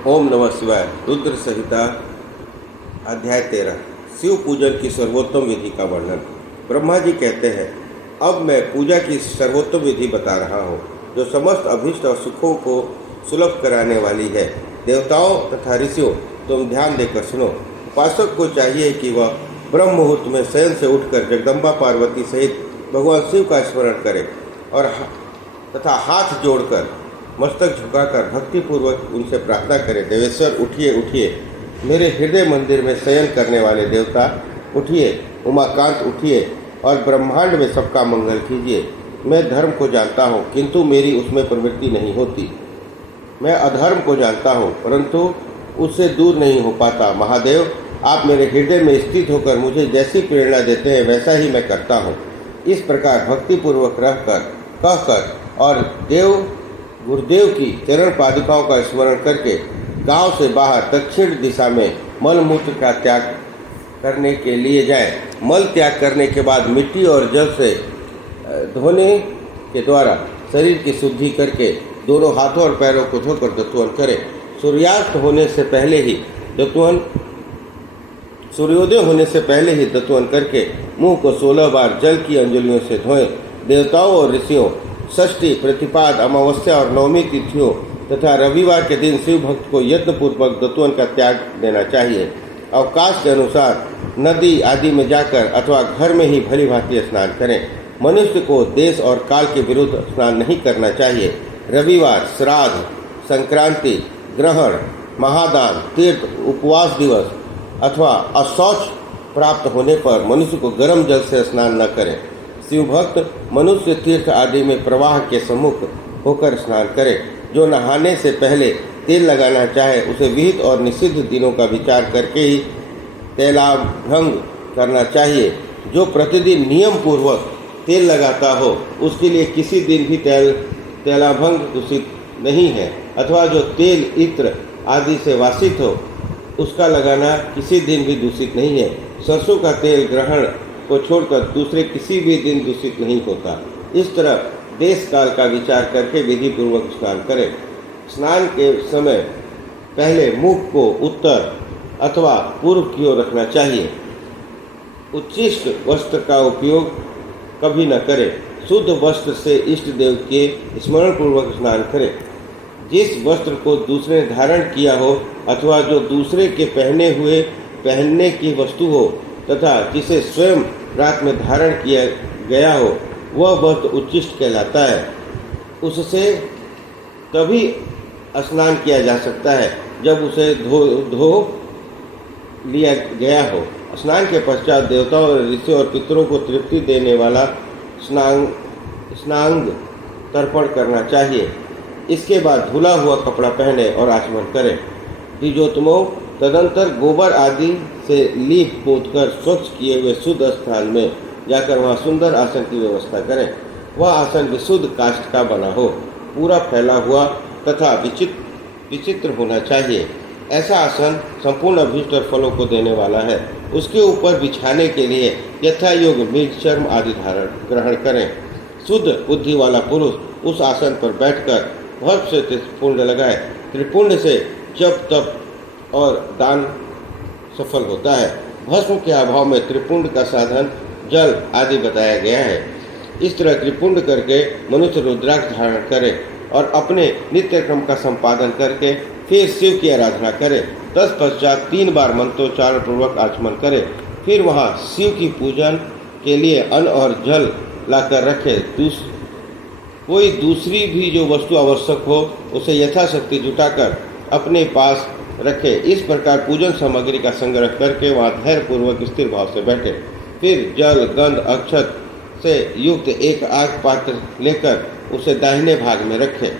ओम नमः शिवाय। रुद्र संहिता अध्याय 13 शिव पूजन की सर्वोत्तम विधि का वर्णन। ब्रह्मा जी कहते हैं, अब मैं पूजा की सर्वोत्तम विधि बता रहा हूँ जो समस्त अभीष्ट और सुखों को सुलभ कराने वाली है। देवताओं तथा ऋषियों, तुम ध्यान देकर सुनो। उपासक को चाहिए कि वह ब्रह्म मुहूर्त में शयन से उठकर जगदम्बा पार्वती सहित भगवान शिव का स्मरण करे और तथा हाथ जोड़कर मस्तक झुकाकर भक्तिपूर्वक उनसे प्रार्थना करें। देवेश्वर उठिए उठिए, मेरे हृदय मंदिर में शयन करने वाले देवता उठिए, उमाकांत उठिए और ब्रह्मांड में सबका मंगल कीजिए। मैं धर्म को जानता हूँ किंतु मेरी उसमें प्रवृत्ति नहीं होती। मैं अधर्म को जानता हूँ परंतु उससे दूर नहीं हो पाता। महादेव, आप मेरे हृदय में स्थित होकर मुझे जैसी प्रेरणा देते हैं वैसा ही मैं करता हूँ। इस प्रकार भक्तिपूर्वक रहकर कहकर और गुरुदेव की चरण पादुकाओं का स्मरण करके गांव से बाहर दक्षिण दिशा में मलमूत्र का त्याग करने के लिए जाएं। मल त्याग करने के बाद मिट्टी और जल से धोने के द्वारा शरीर की शुद्धि करके दोनों हाथों और पैरों को धोकर दत्वन करें। सूर्योदय होने से पहले ही दत्वन करके मुंह को 16 बार जल की अंजलियों से धोएं। देवताओं और ऋषियों, षष्ठी, प्रतिपाद, अमावस्या और नवमी तिथियों तथा रविवार के दिन शिव भक्त को यत्नपूर्वक दत्वन का त्याग देना चाहिए। अवकाश के अनुसार नदी आदि में जाकर अथवा घर में ही भली भांति स्नान करें। मनुष्य को देश और काल के विरुद्ध स्नान नहीं करना चाहिए। रविवार, श्राद्ध, संक्रांति, ग्रहण, महादान, तीर्थ, उपवास दिवस अथवा अशौच प्राप्त होने पर मनुष्य को गर्म जल से स्नान न करें। शिव भक्त मनुष्य तीर्थ आदि में प्रवाह के सम्मुख होकर स्नान करे। जो नहाने से पहले तेल लगाना चाहे उसे विहित और निषिद्ध दिनों का विचार करके ही तैलाभंग करना चाहिए। जो प्रतिदिन नियम पूर्वक तेल लगाता हो उसके लिए किसी दिन भी तैलाभंग दूषित नहीं है, अथवा जो तेल इत्र आदि से वासित हो उसका लगाना किसी दिन भी दूषित नहीं है। सरसों का तेल ग्रहण को छोड़कर दूसरे किसी भी दिन दूषित नहीं होता। इस तरह देश काल का विचार करके विधि पूर्वक स्नान करें। स्नान के समय पहले मुख को उत्तर अथवा पूर्व की ओर रखना चाहिए। उच्छिष्ट वस्त्र का उपयोग कभी न करें। शुद्ध वस्त्र से इष्ट देव के स्मरण पूर्वक स्नान करें। जिस वस्त्र को दूसरे ने धारण किया हो अथवा जो दूसरे के पहनने की वस्तु हो तथा जिसे स्वयं रात में धारण किया गया हो वह वस्त्र उच्छिष्ट कहलाता है। उससे तभी स्नान किया जा सकता है जब उसे धो लिया गया हो। स्नान के पश्चात देवताओं और ऋषियों और पितरों को तृप्ति देने वाला स्नांग तर्पण करना चाहिए। इसके बाद धुला हुआ कपड़ा पहने और आचमन करें। द्विजोत्तमों, तदंतर गोबर आदि से लीप पोतकर स्वच्छ किए हुए शुद्ध स्थान में जाकर वहाँ सुंदर आसन की व्यवस्था करें। वह आसन विशुद्ध काष्ठ का बना हो, पूरा फैला हुआ तथा विचित्र होना चाहिए। ऐसा आसन संपूर्ण अभीष्ट और फलों को देने वाला है। उसके ऊपर बिछाने के लिए यथा योग्य मृग चर्म आदि ग्रहण करें। शुद्ध बुद्धि वाला पुरुष उस आसन पर बैठकर भस्म से त्रिपुंड लगाए। त्रिपुंड से जप तप और दान सफल होता है। भस्म के अभाव में त्रिपुंड का साधन जल आदि बताया गया है। इस तरह त्रिपुंड करके मनुष्य रुद्राक्ष धारण करे और अपने नित्य क्रम का संपादन करके फिर शिव की आराधना करे। तत्पश्चात 3 बार मंत्रोच्चारण पूर्वक आचमन करे। फिर वहाँ शिव की पूजन के लिए अन्न और जल लाकर रखे। कोई दूसरी भी जो वस्तु आवश्यक हो उसे यथाशक्ति जुटाकर अपने पास रखे। इस प्रकार पूजन सामग्री का संग्रह करके वहाँ धैर्यपूर्वक स्थिर भाव से बैठे। फिर जल, गंध, अक्षत से युक्त एक आग पात्र लेकर उसे दाहिने भाग में रखे।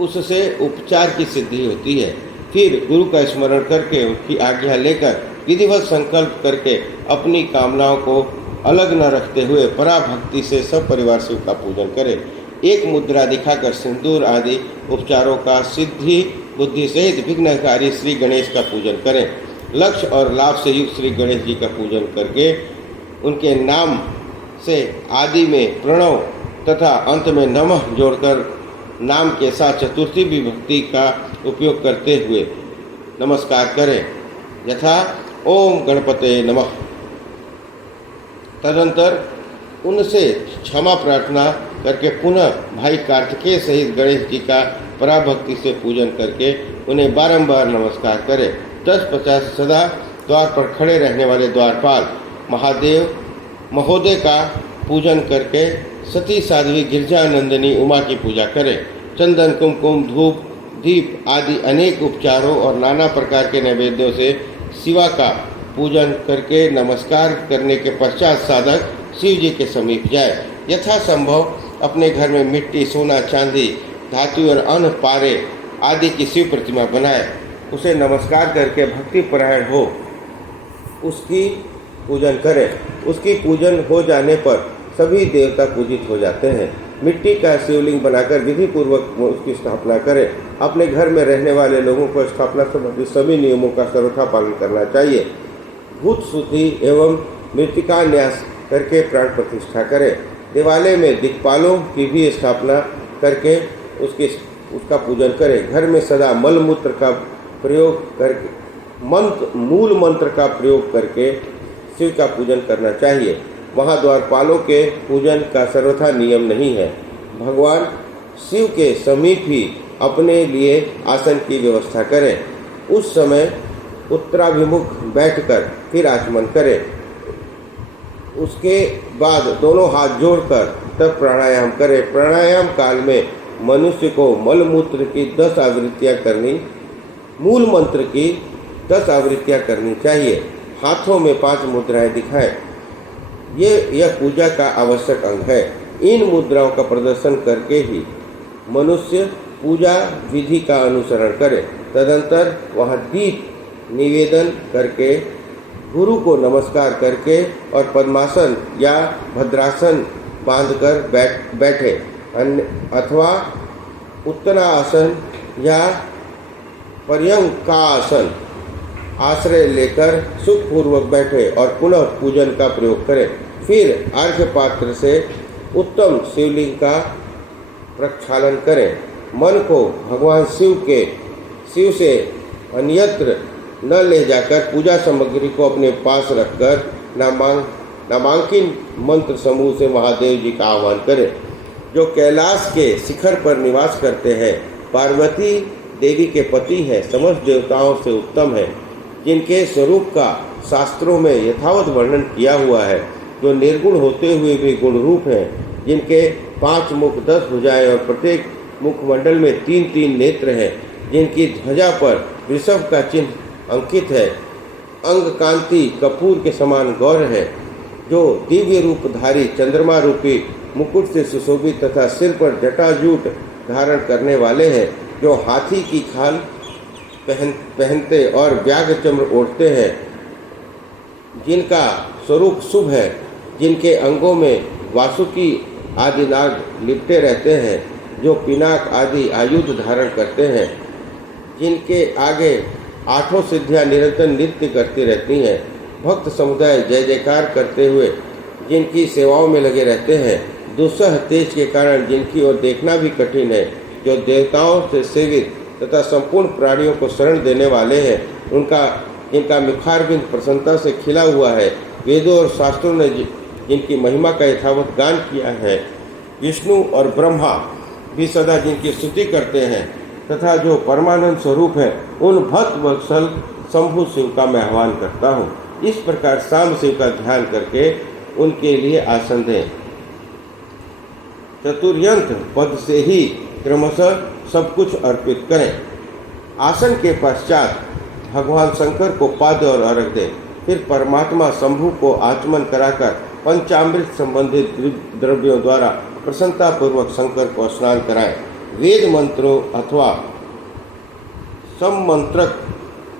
उससे उपचार की सिद्धि होती है। फिर गुरु का स्मरण करके उसकी आज्ञा लेकर विधिवत संकल्प करके अपनी कामनाओं को अलग न रखते हुए पराभक्ति से सब परिवार शिव का पूजन करें। एक मुद्रा दिखाकर सिंदूर आदि उपचारों का सिद्धि बुद्धि सहित विघ्नकारी श्री गणेश का पूजन करें। लक्ष्य और लाभ से युक्त श्री गणेश जी का पूजन करके उनके नाम से आदि में प्रणव तथा अंत में नमः जोड़कर नाम के साथ चतुर्थी विभक्ति का उपयोग करते हुए नमस्कार करें, यथा ओम गणपते नमः। तदंतर उनसे क्षमा प्रार्थना करके पुनः भाई कार्तिकेय सहित गणेश जी का पराभक्ति से पूजन करके उन्हें बारंबार नमस्कार करें। 10-50 सदा द्वार पर खड़े रहने वाले द्वारपाल महादेव महोदय का पूजन करके सती साध्वी गिरजानंदिनी उमा की पूजा करें। चंदन कुमकुम धूप दीप आदि अनेक उपचारों और नाना प्रकार के नैवेद्यों से शिवा का पूजन करके नमस्कार करने के पश्चात साधक शिव जी के समीप जाए। यथासंभव अपने घर में मिट्टी, सोना, चांदी, धातु और अन्य पारे आदि की शिव प्रतिमा बनाए। उसे नमस्कार करके भक्तिपरायण हो उसकी पूजन करें। उसकी पूजन हो जाने पर सभी देवता पूजित हो जाते हैं। मिट्टी का शिवलिंग बनाकर विधि पूर्वक उसकी स्थापना करें। अपने घर में रहने वाले लोगों को स्थापना संबंधी सभी नियमों का सर्वथा पालन करना चाहिए। भूत शुद्धि एवं मृतिका न्यास करके प्राण प्रतिष्ठा करें। दिवालय में दिक्पालों की भी स्थापना करके उसका पूजन करें। घर में सदा मल मूत्र का प्रयोग करके मूल मंत्र का प्रयोग करके शिव का पूजन करना चाहिए। वहाँ द्वारपालों के पूजन का सर्वथा नियम नहीं है। भगवान शिव के समीप ही अपने लिए आसन की व्यवस्था करें। उस समय उत्तराभिमुख बैठकर फिर आचमन करें। उसके बाद दोनों हाथ जोड़कर तब प्राणायाम करें। प्राणायाम काल में मनुष्य को मल मूत्र की 10 आवृत्तियाँ करनी, मूल मंत्र की 10 आवृत्तियाँ करनी चाहिए। हाथों में 5 मुद्राएं दिखाएं। यह पूजा का आवश्यक अंग है। इन मुद्राओं का प्रदर्शन करके ही मनुष्य पूजा विधि का अनुसरण करे। तदंतर वहाँ दीप निवेदन करके गुरु को नमस्कार करके और पद्मासन या भद्रासन बांधकर बैठे अथवा उत्तरासन या पर्यंकासन आश्रय लेकर सुखपूर्वक बैठे और पुनः पूजन का प्रयोग करें। फिर अर्घ्य पात्र से उत्तम शिवलिंग का प्रक्षालन करें। मन को भगवान शिव से अन्यत्र न ले जाकर पूजा सामग्री को अपने पास रखकर नामांकित मंत्र समूह से महादेव जी का आह्वान करें, जो कैलाश के शिखर पर निवास करते हैं। पार्वती देवी के पति हैं, समस्त देवताओं से उत्तम है, जिनके स्वरूप का शास्त्रों में यथावत वर्णन किया हुआ है, जो निर्गुण होते हुए भी गुण रूप हैं, जिनके 5 मुख 10 भुजाएं और प्रत्येक मुखमंडल में 3-3 नेत्र हैं, जिनकी ध्वजा पर वृषभ का चिन्ह अंकित है, अंग कांति कपूर के समान गौर है, जो दिव्य रूपधारी चंद्रमा रूपी मुकुट से सुशोभित तथा सिर पर जटाजूट धारण करने वाले हैं, जो हाथी की खाल पहनते और व्याघ्र चम्र ओढ़ते हैं, जिनका स्वरूप शुभ है, जिनके अंगों में वासुकी आदि नाग लिपटे रहते हैं, जो पिनाक आदि आयुध धारण करते हैं, जिनके आगे 8 सिद्धियां निरंतर नृत्य करती रहती हैं, भक्त समुदाय जय जयकार करते हुए जिनकी सेवाओं में लगे रहते हैं, दुस्सह तेज के कारण जिनकी ओर देखना भी कठिन है, जो देवताओं से सेवित तथा संपूर्ण प्राणियों को शरण देने वाले हैं, जिनका मुखारबिंद प्रसन्नता से खिला हुआ है, वेदों और शास्त्रों ने जिनकी महिमा का यथावत गान किया है, विष्णु और ब्रह्मा भी सदा जिनकी स्तुति करते हैं, तथा जो परमानंद स्वरूप है, उन भक्त वत्सल शंभु शिव का मैं आह्वान करता हूँ। इस प्रकार शाम शिव का ध्यान करके उनके लिए आसन दें। चतुर्यंत्र पद से ही क्रमशः सब कुछ अर्पित करें। आसन के पश्चात भगवान शंकर को पाद्य और अर्घ दें। फिर परमात्मा शंभु को आचमन कराकर पंचामृत संबंधित द्रव्यों द्वारा प्रसन्नतापूर्वक शंकर को स्नान कराएं। वेद मंत्रों अथवा सम्मंत्रक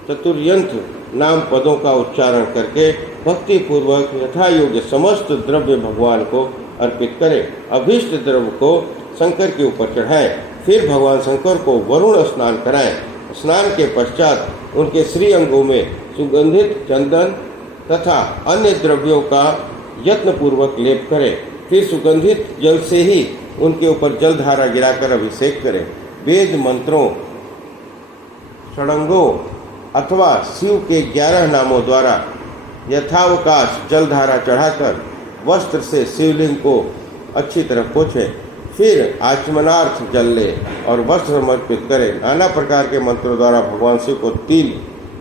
चतुर्यंत्र नाम पदों का उच्चारण करके भक्ति पूर्वक यथा योग्य समस्त द्रव्य भगवान को अर्पित करें। अभीष्ट द्रव्य को शंकर के ऊपर चढ़ाएं। फिर भगवान शंकर को वरुण स्नान कराएं। स्नान के पश्चात उनके श्री अंगों में सुगंधित चंदन तथा अन्य द्रव्यों का यत्नपूर्वक लेप करें। फिर सुगंधित जल से ही उनके ऊपर जलधारा गिराकर अभिषेक करें। वेद मंत्रों षडंगों अथवा शिव के 11 नामों द्वारा यथावकाश जलधारा चढ़ाकर वस्त्र से शिवलिंग को अच्छी तरह पोछें। फिर आचमनार्थ जल ले और वस्त्र समर्पित करें। नाना प्रकार के मंत्रों द्वारा भगवान शिव को तिल,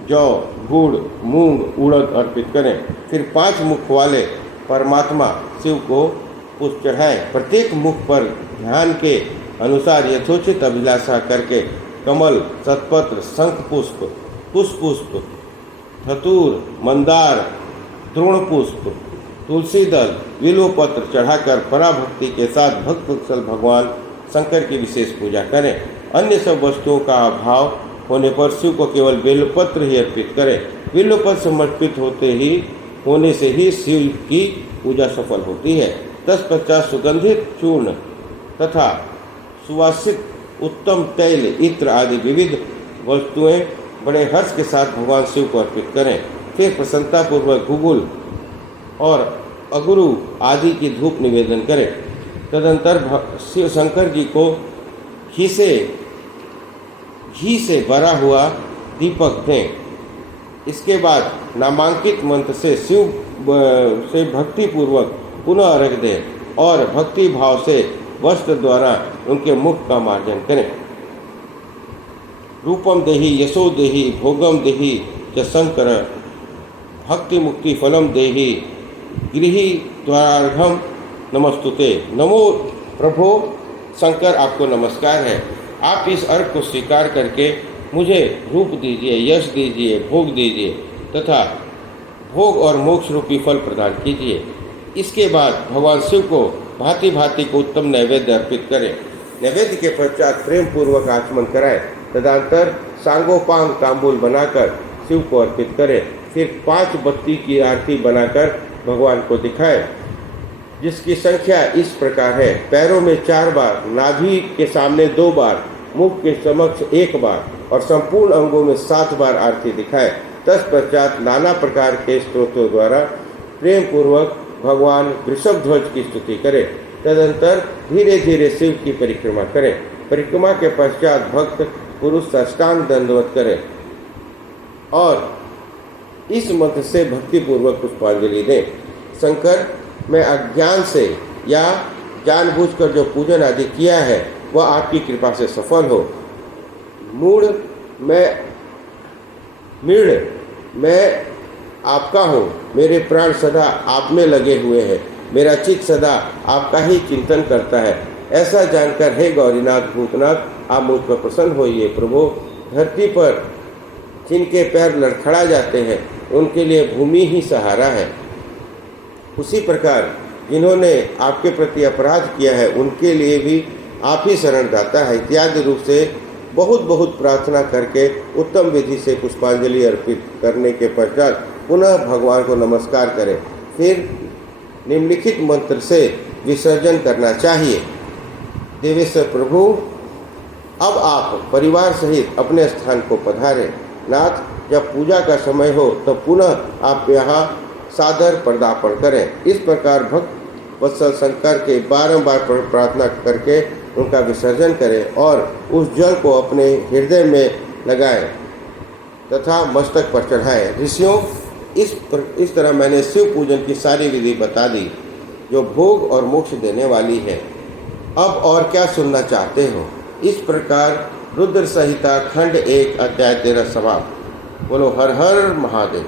जौ, गुड़, मूंग, उड़द अर्पित करें। फिर 5 मुख वाले परमात्मा शिव को पुष्प चढ़ाएं। प्रत्येक मुख पर ध्यान के अनुसार यथोचित अभिलाषा करके कमल, सतपत्र, शंख पुष्प, पुष्प, धतूर, मंदार, द्रोण पुष्प, तुलसी दल, बिल्व पत्र चढ़ाकर पराभक्ति के साथ भक्तवत्सल भगवान शंकर की विशेष पूजा करें। अन्य सब वस्तुओं का अभाव होने पर शिव को केवल बेलपत्र ही अर्पित करें। बेलपत्र समर्पित होने से ही शिव की पूजा सफल होती है। तत्पश्चात सुगंधित चूर्ण तथा सुवासित उत्तम तैल, इत्र आदि विविध वस्तुएं बड़े हर्ष के साथ भगवान शिव को अर्पित करें। फिर प्रसन्नतापूर्वक गुगुल और अगुरु आदि की धूप निवेदन करें। तदंतर शिव शंकर जी को घी से भरा हुआ दीपक दें। इसके बाद नामांकित मंत्र से भक्तिपूर्वक पुनः अर्घ दें और भक्ति भाव से वस्त्र द्वारा उनके मुख का मार्जन करें। रूपम देहि यशो देहि भोगम देहि च शंकर भक्ति मुक्ति फलम देहि गृही द्वारार्घम नमस्तुते। नमो प्रभो शंकर, आपको नमस्कार है। आप इस अर्घ को स्वीकार करके मुझे रूप दीजिए, यश दीजिए, भोग दीजिए तथा भोग और मोक्ष रूपी फल प्रदान कीजिए। इसके बाद भगवान शिव को भांति भांति को उत्तम नैवेद्य अर्पित करें। नैवेद्य के पश्चात प्रेम पूर्वक आचमन कराएं। तदंतर सांगोपांग तांबूल बनाकर शिव को अर्पित करें। फिर 5 बत्ती की आरती बनाकर भगवान को दिखाएं, जिसकी संख्या इस प्रकार है: पैरों में 4 बार, नाभि के सामने 2 बार, मुख के समक्ष 1 बार और संपूर्ण अंगों में 7 बार आरती दिखाएं। तत्पश्चात नाना प्रकार के स्तोत्रों द्वारा प्रेम पूर्वक भगवान वृषभध्वज की स्तुति करें। तदंतर धीरे धीरे शिव की परिक्रमा करें। परिक्रमा के पश्चात भक्त पुरुष साष्टांग दंडवत करें और इस मंत्र से भक्तिपूर्वक पुष्पांजलि दें। शंकर, मैं अज्ञान से या जानबूझकर जो पूजन आदि किया है वह आपकी कृपा से सफल हो। मूढ़ मैं आपका हूँ। मेरे प्राण सदा आप में लगे हुए हैं। मेरा चित्त सदा आपका ही चिंतन करता है। ऐसा जानकर हे गौरीनाथ भूतनाथ, आप मुझ पर प्रसन्न होइए। प्रभु, धरती पर जिनके पैर लड़खड़ा जाते हैं उनके लिए भूमि ही सहारा है। उसी प्रकार जिन्होंने आपके प्रति अपराध किया है उनके लिए भी आप ही शरणदाता है। इत्यादि रूप से बहुत बहुत प्रार्थना करके उत्तम विधि से पुष्पांजलि अर्पित करने के पश्चात पुनः भगवान को नमस्कार करें। फिर निम्नलिखित मंत्र से विसर्जन करना चाहिए: देवेश्वर प्रभु, अब आप परिवार सहित अपने स्थान को पधारें। नाथ, जब पूजा का समय हो तब पुनः आप यहाँ सादर पदार्पण करें। इस प्रकार भक्त वत्सल शंकर के बारंबार प्रार्थना करके उनका विसर्जन करें और उस जल को अपने हृदय में लगाएं तथा मस्तक पर चढ़ाएं। ऋषियों, इस तरह मैंने शिव पूजन की सारी विधि बता दी जो भोग और मोक्ष देने वाली है। अब और क्या सुनना चाहते हो? इस प्रकार रुद्र संहिता खंड 1 अध्याय 13 समाप्त। बोलो हर हर महादेव।